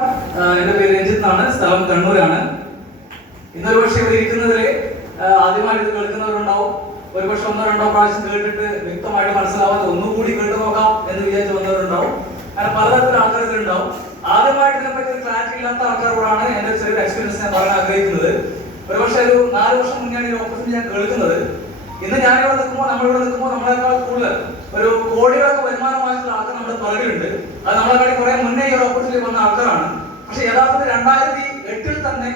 എന്റെ പേര് രഞ്ജിത്ത് എന്നാണ്, സ്ഥലം കണ്ണൂരാണ്. ഇന്നൊരു പക്ഷേ ഇവിടെ ഇരിക്കുന്നതിൽ ആദ്യമായിട്ട് ഇത് കേൾക്കുന്നവരുണ്ടാവും, ഒരുപക്ഷെ ഒന്നോ രണ്ടോ പ്രാവശ്യം കേട്ടിട്ട് വ്യക്തമായിട്ട് മനസ്സിലാവാതെ ഒന്നുകൂടി കേട്ടു നോക്കാം എന്ന് വിചാരിച്ച് വന്നവരുണ്ടാവും. അങ്ങനെ പലതരത്തിലുള്ള ആൾക്കാരുണ്ടാവും. ആദ്യമായിട്ട് ഇതിനെപ്പറ്റി ക്ലാരിറ്റി ഇല്ലാത്ത ആൾക്കാരോടാണ് എന്റെ ചെറിയൊരു എക്സ്പീരിയൻസ് ഞാൻ പറയാൻ ആഗ്രഹിക്കുന്നത്. ഒരുപക്ഷെ ഒരു 4 വർഷം മുന്നെയാണ് ഈ ഓപ്പർച്യൂണിറ്റി ഞാൻ കേൾക്കുന്നത്. ഇന്ന് ഞാനിവിടെ നിൽക്കുമ്പോൾ, നമ്മളിവിടെ നിൽക്കുമ്പോൾ നമ്മളെക്കാൾ കൂടുതൽ ഒരു കോടികളൊക്കെ വരുമാനമായിട്ടുള്ള ആൾക്കാർ നമ്മുടെ പിറകിലുണ്ട്. അത് നമ്മളെക്കാൾ കുറെ മുന്നേ ഈ ഒരു ഓപ്പർച്യൂണിറ്റി വന്ന ആൾക്കാരാണ്. പക്ഷെ യഥാർത്ഥത്തിൽ 2008 തന്നെ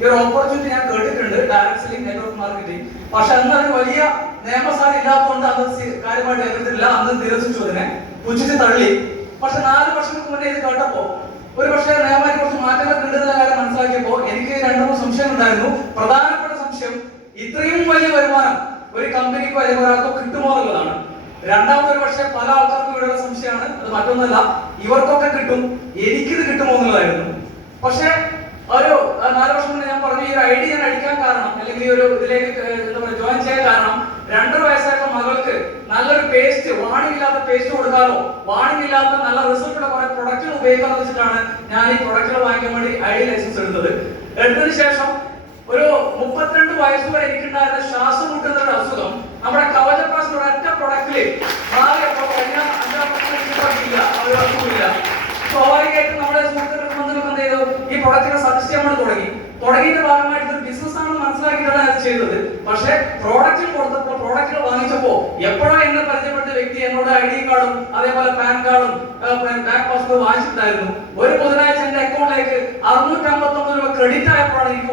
ഈ ഒരു ഓപ്പർച്യൂണിറ്റി ഞാൻ കേട്ടിട്ടുണ്ട്, ഡയറക്ട് സെല്ലിംഗ്, നെറ്റ്വർക്ക് മാർക്കറ്റിംഗ്. പക്ഷെ അന്ന് ഒരു വലിയ നിയമസാധനം ഇല്ലാത്തതുകൊണ്ട് അത് കാര്യമായിട്ട് ഏറ്റെടുത്തില്ല. അന്ന് നിരസിച്ചു, അതിനെ പുച്ഛിച്ച് തള്ളി. പക്ഷെ 4 വർഷങ്ങൾക്ക് മുന്നേ ഇത് കേട്ടപ്പോ ഒരു പക്ഷേ നിയമമായി കുറച്ച് മാറ്റങ്ങൾ കിട്ടുന്ന കാര്യം മനസ്സിലാക്കിയപ്പോൾ എനിക്ക് 2-3 സംശയം ഉണ്ടായിരുന്നു. പ്രധാനപ്പെട്ട സംശയം, ഇത്രയും വലിയ വരുമാനം ഒരു കമ്പനിക്കോ അല്ലെങ്കിൽ ഒരാൾക്കോ കിട്ടുമോ എന്നുള്ളതാണ്. രണ്ടാമത്തെ ഒരു പക്ഷേ പല ആൾക്കാർക്കും ഇവിടെയുള്ള സംശയമാണ്, അത് മറ്റൊന്നല്ല, ഇവർക്കൊക്കെ കിട്ടും, എനിക്കിത് കിട്ടുമോ എന്നുള്ളതായിരുന്നു. പക്ഷെ ഒരു 4 വർഷം മുന്നേ ഞാൻ പറഞ്ഞു, ഈ ഒരു ഐഡിയ ഞാൻ അടിക്കാൻ കാരണം, അല്ലെങ്കിൽ ഈ ഒരു ഇതിലേക്ക് എന്താ പറയുക ജോയിൻ ചെയ്യാൻ കാരണം, 2.5 വയസ്സായിട്ടുള്ള മകൾക്ക് നല്ലൊരു പേസ്റ്റ്, വാണിംഗ് ഇല്ലാത്ത പേസ്റ്റ് കൊടുക്കാനോ, വാണിംഗ് ഇല്ലാത്ത നല്ല റിസൾട്ടുള്ള കുറെ പ്രൊഡക്റ്റുകൾ ഉപയോഗിക്കാന്ന് വെച്ചിട്ടാണ് ഞാൻ ഈ പ്രൊഡക്റ്റുകൾ വാങ്ങിക്കാൻ വേണ്ടി ഐഡിയ ലൈസൻസ് എടുത്തത്. എടുത്തതിന് ശേഷം ഒരു 32 വയസ്സ് വരെ എനിക്കുണ്ടായിരുന്ന ശ്വാസം മുട്ടുന്ന ഒരു അസുഖം നമ്മുടെ കവചപ്രാശ് ഒരൊറ്റ പ്രൊഡക്റ്റില് മാറിയപ്പോൾ കഴിഞ്ഞ 5-6 വർഷമില്ല. സ്വാഭാവികമായിട്ടും നമ്മുടെ സുഹൃത്തുക്കൾക്ക് എന്ത് ചെയ്തു, ഈ പ്രൊഡക്റ്റിനെ സജസ്റ്റ് ചെയ്യാൻ വേണ്ടി തുടങ്ങിയിട്ട് ഭാഗമായിട്ട് ഒരു ബിസിനസ് ആണെന്ന് മനസ്സിലാക്കിയിട്ടാണ് അത് ചെയ്തത്. പക്ഷേ പ്രോഡക്റ്റുകൾ കൊടുത്തപ്പോൾ, പ്രോഡക്റ്റുകൾ വാങ്ങിച്ചപ്പോൾ എപ്പോഴോ എന്നെ പരിചയപ്പെട്ട വ്യക്തി എന്നോട് ID കാർഡും അതേപോലെ പാൻ കാർഡും ബാങ്ക് പാസ്പോർട്ട് വാങ്ങിച്ചിട്ടുണ്ടായിരുന്നു. ഒരു ബുധനാഴ്ച എന്റെ അക്കൗണ്ടിലേക്ക് 659 രൂപ ക്രെഡിറ്റ് ആയപ്പോഴാണ് എനിക്ക്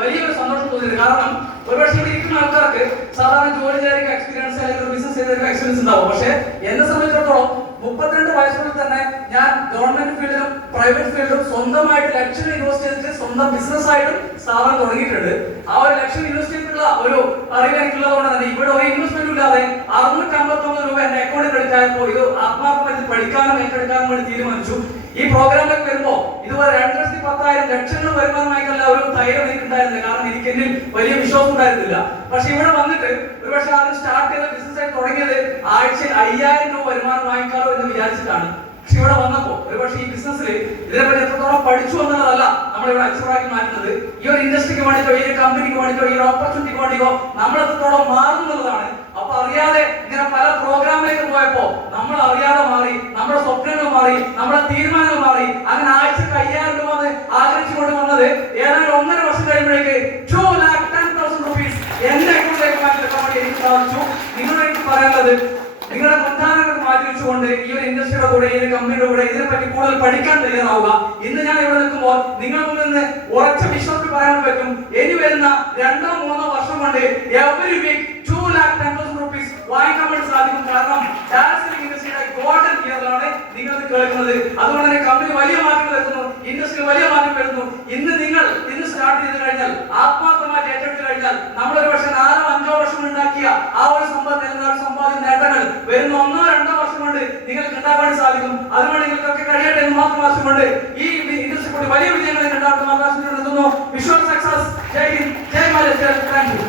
വലിയൊരു സന്തോഷം തോന്നിയത്. കാരണം ഒരുപക്ഷെ ഇവിടെ ഇരിക്കുന്ന ആൾക്കാർക്ക് സാധാരണ ജോലി ചെയ്ത എക്സ്പീരിയൻസ് അല്ലെങ്കിൽ ബിസിനസ് ചെയ്ത എക്സ്പീരിയൻസ് ഉണ്ടാവും. പക്ഷെ എന്നെ സംബന്ധിച്ചിടത്തോളം 32 വയസ്സിനുള്ളിൽ തന്നെ ഞാൻ ഗവൺമെന്റ് ഫീൽഡിലും പ്രൈവറ്റ് ഫീൽഡിലും സ്വന്തമായിട്ട് ലക്ഷം ഇൻവെസ്റ്റ് ചെയ്തിട്ട് സ്വന്തം ബിസിനസ് ആയിട്ടും സ്ഥാപനം തുടങ്ങിയിട്ടുണ്ട്. ആ ഒരു ലക്ഷം ഇൻവെസ്റ്റ് ചെയ്തിട്ടുള്ള ഒരു അറിവ് എനിക്കുള്ളതുകൊണ്ട് തന്നെ ഇവിടെ ഒരു ഇൻവെസ്റ്റ്മെന്റ് ഇല്ലാതെ 659 രൂപ എന്റെ അക്കൗണ്ടിൽ ക്രെഡിറ്റ് ആയപ്പോൾ ഇത് ആത്മാർത്ഥമായിട്ട് പഠിക്കാനും ഏറ്റെടുക്കാനും വേണ്ടി തീരുമാനിച്ചു. ഈ പ്രോഗ്രാമിലേക്ക് വരുമ്പോൾ ഇതുപോലെ 2,10,000 ലക്ഷങ്ങൾ വരുമാനമായിട്ടുള്ള ഒരു ധൈര്യം എനിക്കുണ്ടായിരുന്നില്ല. കാരണം എനിക്ക് എന്നിൽ വലിയ വിശ്വാസം ഉണ്ടായിരുന്നില്ല. പക്ഷെ ഇവിടെ വന്നിട്ട് ഒരുപക്ഷെ ആദ്യം സ്റ്റാർട്ട് ചെയ്ത ബിസിനസ് ആയി തുടങ്ങിയത് ആഴ്ചയിൽ 5,000 രൂപ വരുമാനം വാങ്ങിക്കാറോ എന്ന് വിചാരിച്ചിട്ടാണ്. പക്ഷെ ഇവിടെ വന്നപ്പോ ഒരുപക്ഷെ ഈ ബിസിനസ്സിൽ ഇതിനെപ്പറ്റി എത്രത്തോളം പഠിച്ചു എന്നുള്ളതല്ല നമ്മളിവിടെ അച്ചീവാക്കി മാറ്റുന്നത്. ഈ ഒരു ഇൻഡസ്ട്രിക്ക് വേണ്ടിട്ടോ, ഈ ഒരു കമ്പനിക്ക് വേണ്ടിട്ടോ, ഈ ഒരു ഓപ്പർച്യൂണിറ്റിക്ക് വേണ്ടിയോ നമ്മൾ എത്രത്തോളം മാറുന്നുള്ളതാണ്. അപ്പൊ അറിയാതെ ഇങ്ങനെ പല പ്രോഗ്രാമിലേക്ക് പോയപ്പോ നമ്മൾ അറിയാതെ മാറി, നമ്മുടെ സ്വപ്നങ്ങൾ മാറി, നമ്മുടെ തീരുമാനങ്ങൾ മാറി. അങ്ങനെ ആഴ്ചക്ക് 5,000 രൂപ ആഗ്രഹിച്ചുകൊണ്ട് വന്നത് ഏതാണ്ട് 1.5 വർഷം കഴിയുമ്പോഴേക്ക് 2,10,000 rupees എന്റെ അക്കൗണ്ടിലേക്ക് മാറ്റിയെടുക്കാൻ വേണ്ടി എനിക്ക് സാധിച്ചു. നിങ്ങളോട് എനിക്ക് പറയാനുള്ളത്, നിങ്ങളുടെ മുൻധാരണകൾ മാറ്റി വെച്ചുകൊണ്ട് ഈ ഒരു ഇൻഡസ്ട്രിയുടെ കൂടെ, ഈ ഒരു കമ്പനിയുടെ കൂടെ ഇതിനെപ്പറ്റി കൂടുതൽ പഠിക്കാൻ തയ്യാറാവുക. ഇന്ന് ഞാൻ ഇവിടെ നിൽക്കുമ്പോൾ നിങ്ങളുടെ മുന്നിൽ നിന്ന് ഉറച്ച വിശ്വാസത്തിൽ പറയാൻ പറ്റും, ഇനി വരുന്ന 2-3 വർഷം കൊണ്ട് എവറി വീക്ക് 2,10,000 rupees വാങ്ങിക്കാൻ വേണ്ടി സാധിക്കും. കാരണം ഇൻഡസ്ട്രിയുടെ ഗോൾഡൻ ഇയറിലാണ് നിങ്ങൾ കേൾക്കുന്നത്. അതുകൊണ്ട് തന്നെ കമ്പനി വലിയ മാറ്റങ്ങൾ വരുന്നു, ഇൻഡസ്ട്രി വലിയ മാറ്റം വരുന്നു. ഇന്ന് സ്റ്റാർട്ട് ചെയ്ത് കഴിഞ്ഞാൽ, ആത്മാർത്ഥമായിട്ട് ഏറ്റെടുത്ത് കഴിഞ്ഞാൽ, നമ്മൾ ഒരു പക്ഷേ 4-5 വർഷം ഉണ്ടാക്കിയ ആ ഒരു സമ്പാദ്യ നേട്ടങ്ങൾ വരുന്ന 1-2 വർഷം കൊണ്ട് നിങ്ങൾക്ക് ഉണ്ടാക്കാൻ സാധിക്കും. അതുകൊണ്ട് നിങ്ങൾക്കൊക്കെ കഴിയട്ടെ എന്ന് മാത്രം ആവശ്യമുണ്ട്. ഈ ഇൻഡസ്ട്രി കൂടി വലിയ വിജയങ്ങൾ ഉണ്ടാകുന്ന ആകാശത്തിൽ നിർത്തുന്നു. Visual success. Jai Hind, Jai Malayalam. Thank U.